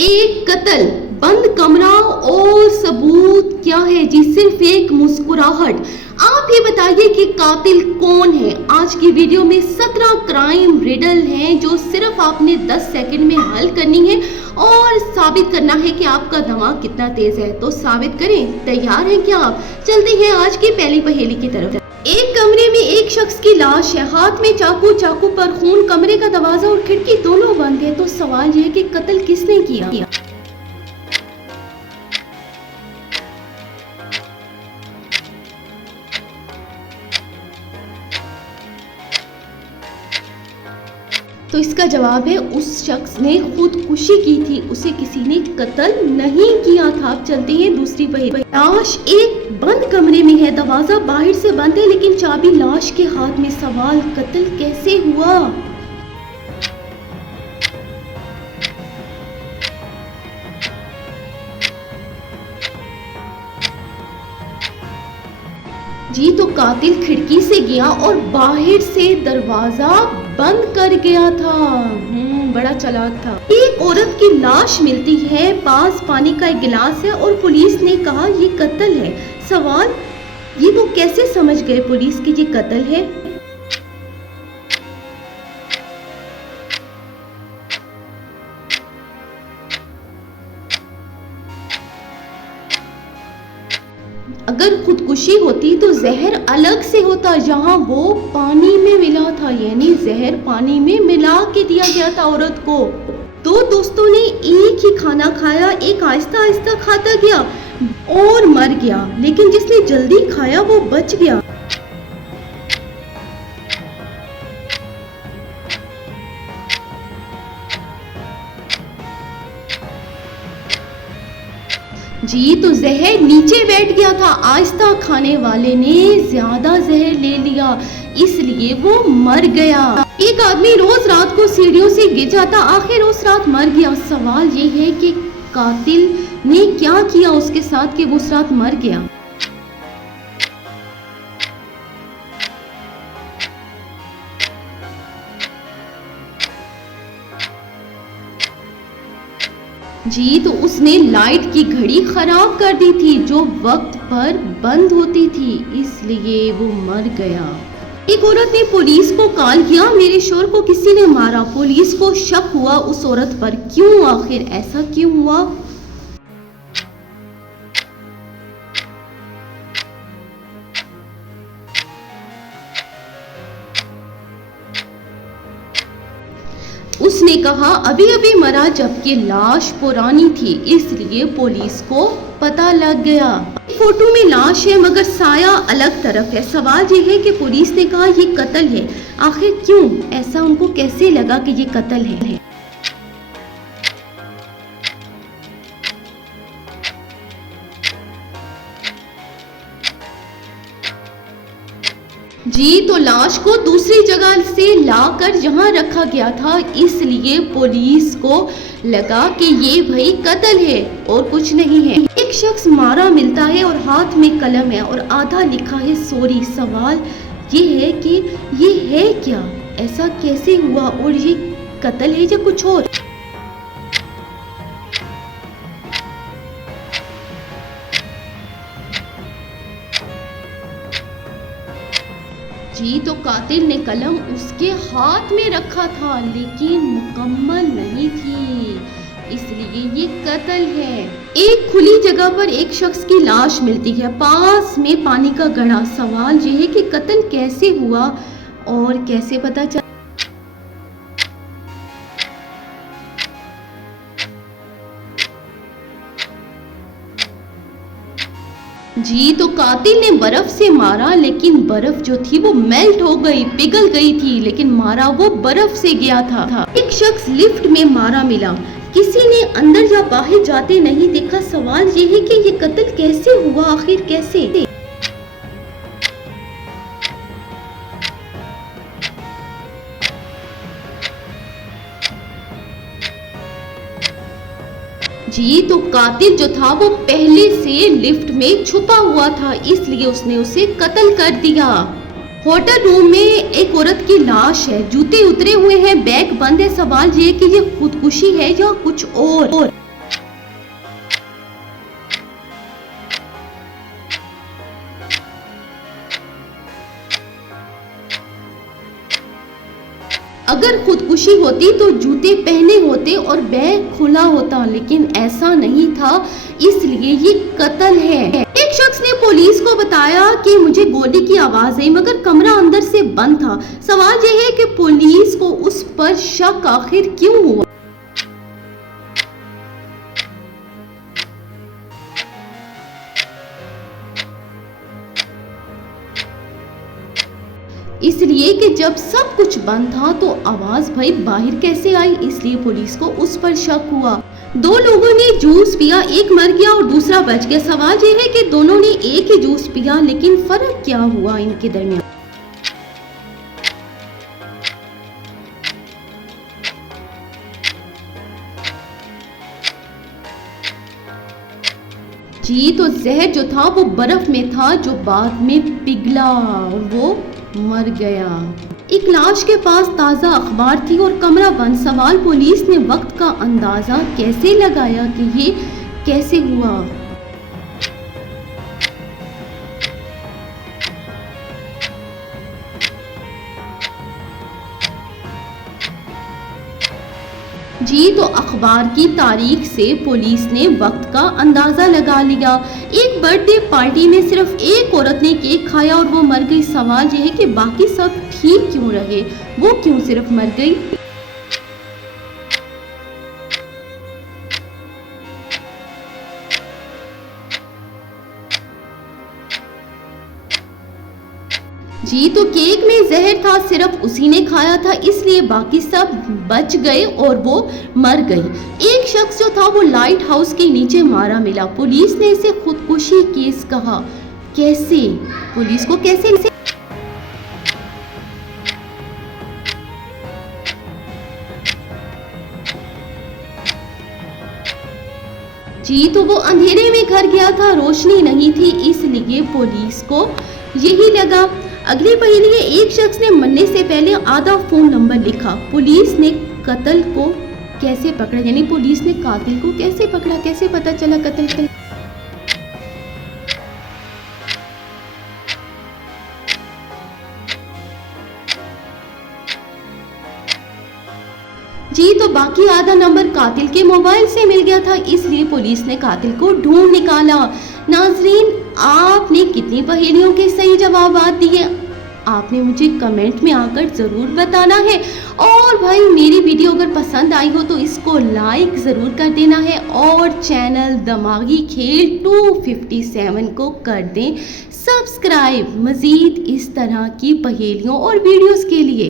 एक कत्ल, बंद कमरा और सबूत क्या है जी? सिर्फ एक मुस्कुराहट। आप ही बताइए कि कातिल कौन है? आज की वीडियो में 17 क्राइम रिडल हैं जो सिर्फ आपने 10 सेकंड में हल करनी है और साबित करना है कि आपका दिमाग कितना तेज है। तो साबित करें, तैयार हैं क्या आप? चलते हैं आज की पहली पहेली की तरफ। एक कमरे में एक शख्स की लाश है, हाथ में चाकू, चाकू पर खून, कमरे का दरवाजा और खिड़की दोनों बंद है। तो सवाल यह है कि कत्ल किसने किया? तो इसका जवाब है उस शख्स ने खुदकुशी की थी, उसे किसी ने कत्ल नहीं किया था। अब चलते हैं दूसरी पहेली। लाश एक बंद कमरे में है, दरवाजा बाहर से बंद है लेकिन चाबी लाश के हाथ में। सवाल, कत्ल कैसे हुआ? जी तो कातिल खिड़की से गया और बाहर से दरवाजा बंद कर गया था। बड़ा चालाक था। एक औरत की लाश मिलती है, पास पानी का एक गिलास है और पुलिस ने कहा ये कत्ल है। सवाल, ये वो कैसे समझ गए पुलिस कि ये कत्ल है? अगर खुदकुशी होती तो जहर अलग से होता, जहां वो पानी में मिला था, यानी जहर पानी में मिला के दिया गया था औरत को। दो दोस्तों ने एक ही खाना खाया, एक आहिस्ता आहिस्ता खाता गया और मर गया, लेकिन जिसने जल्दी खाया वो बच गया। जी तो जहर नीचे बैठ गया था, आहिस्ता खाने वाले ने ज्यादा जहर ले लिया, इसलिए वो मर गया। एक आदमी रोज रात को सीढ़ियों से गिर जाता, आखिर उस रात मर गया। सवाल ये है कि कातिल ने क्या किया उसके साथ कि वो उस रात मर गया? जी तो उसने लाइट की घड़ी खराब कर दी थी जो वक्त पर बंद होती थी, इसलिए वो मर गया। एक औरत ने पुलिस को कॉल किया, मेरे शोहर को किसी ने मारा। पुलिस को शक हुआ उस औरत पर, क्यों? आखिर ऐसा क्यों हुआ? उसने कहा अभी अभी मरा, जबकि लाश पुरानी थी, इसलिए पुलिस को पता लग गया। फोटो में लाश है मगर साया अलग तरफ है। सवाल ये है कि पुलिस ने कहा ये कत्ल है, आखिर क्यों? ऐसा उनको कैसे लगा कि ये कत्ल है? जी तो लाश को दूसरी जगह से लाकर यहाँ रखा गया था, इसलिए पुलिस को लगा कि ये भाई कत्ल है और कुछ नहीं है। एक शख्स मारा मिलता है और हाथ में कलम है और आधा लिखा है सॉरी। सवाल ये है कि ये है क्या? ऐसा कैसे हुआ और ये कत्ल है या कुछ और? जी तो कातिल ने कलम उसके हाथ में रखा था लेकिन मुकम्मल नहीं थी, इसलिए ये कत्ल है। एक खुली जगह पर एक शख्स की लाश मिलती है, पास में पानी का घड़ा। सवाल ये है कि कत्ल कैसे हुआ और कैसे पता चला? जी तो कातिल ने बर्फ से मारा, लेकिन बर्फ जो थी वो मेल्ट हो गई, पिघल गई थी, लेकिन मारा वो बर्फ से गया था। एक शख्स लिफ्ट में मारा मिला, किसी ने अंदर या बाहर जाते नहीं देखा। सवाल ये है कि ये कत्ल कैसे हुआ, आखिर कैसे? जी तो कातिल जो था वो पहले से लिफ्ट में छुपा हुआ था, इसलिए उसने उसे कत्ल कर दिया। होटल रूम में एक औरत की लाश है, जूते उतरे हुए हैं, बैग बंद है। सवाल ये कि ये खुदकुशी है या कुछ और? अगर खुदकुशी होती तो जूते पहने होते और बैग खुला होता, लेकिन ऐसा नहीं था, इसलिए ये कत्ल है। एक शख्स ने पुलिस को बताया कि मुझे गोली की आवाज आई मगर कमरा अंदर से बंद था। सवाल यह है कि पुलिस को उस पर शक आखिर क्यों हुआ? इसलिए कि जब सब कुछ बंद था तो आवाज भाई बाहर कैसे आई, इसलिए पुलिस को उस पर शक हुआ। दो लोगों ने जूस पिया, एक मर गया और दूसरा बच गया। सवाल यह है कि दोनों ने एक ही जूस पिया, लेकिन फर्क क्या हुआ इनके दरमियान? जी तो जहर जो था वो बर्फ में था जो बाद में पिघला और वो मर गया। एक लाश के पास ताज़ा अखबार थी और कमरा बंद। सवाल पुलिस ने वक्त का अंदाजा कैसे लगाया कि ये कैसे हुआ? जी तो अखबार की तारीख से पुलिस ने वक्त का अंदाजा लगा लिया। एक बर्थडे पार्टी में सिर्फ एक औरत ने केक खाया और वो मर गई। सवाल यह है कि बाकी सब ठीक क्यों रहे, वो क्यों सिर्फ मर गई? जी तो केक में जहर था, सिर्फ उसी ने खाया था, इसलिए बाकी सब बच गए और वो मर गई। एक शख्स जो था वो लाइट हाउस के नीचे मारा मिला। पुलिस ने इसे खुदकुशी केस कहा। कैसे? पुलिस को कैसे? जी तो वो अंधेरे में घर गया था, रोशनी नहीं थी, इसलिए पुलिस को यही लगा। अगली पहेली है, एक शख्स ने मरने से पहले आधा फोन नंबर लिखा। पुलिस ने कत्ल को कैसे पकड़ा, यानी पुलिस ने कातिल को कैसे पकड़ा, कैसे पता चला कत्ल? जी तो बाकी आधा नंबर कातिल के मोबाइल से मिल गया था, इसलिए पुलिस ने कातिल को ढूंढ निकाला। नाजरीन, आपने कितनी पहेलियों के सही जवाब दिए आपने मुझे कमेंट में आकर ज़रूर बताना है। और भाई मेरी वीडियो अगर पसंद आई हो तो इसको लाइक ज़रूर कर देना है और चैनल दिमागी खेल 257 को कर दें सब्सक्राइब मज़ीद इस तरह की पहेलियों और वीडियोस के लिए।